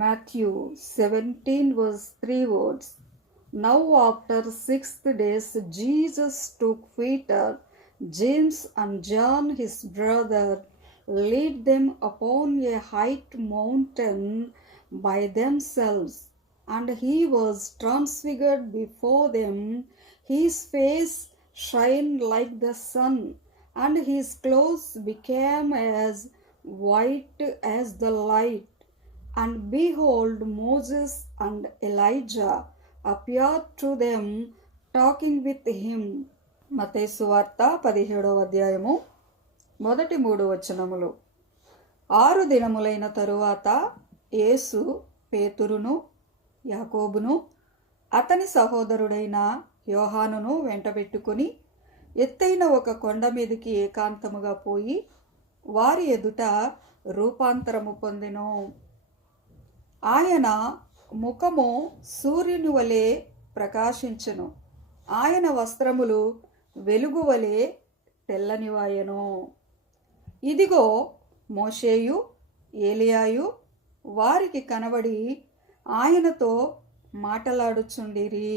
Matthew 17 verse 3 words. Now after 6 days Jesus took Peter, James and John his brother, led them upon a high mountain by themselves, and he was transfigured before them. His face shined like the sun, and his clothes became as white as the light. And behold, Moses and Elijah appeared to them, talking with him. మత్తయి సువార్త 17వ అధ్యాయము మొదటి 3 వచనములు. 6 దినములైన తరువాత యేసు పేతురును, యాకోబును, అతని సహోదరుడైన యోహానును వెంటబెట్టుకుని ఎత్తైన ఒక కొండ మీదికి ఏకాంతముగా పోయి వారి ఎదుట రూపాంతరము పొందెను. ఆయన ముఖము సూర్యుని వలె ప్రకాశించెను, ఆయన వస్త్రములు వెలుగు వలె తెల్లనివాయెను. ఇదిగో, మోషేయు ఏలియాయు వారికి కనబడి ఆయనతో మాటలాడుచుండిరి.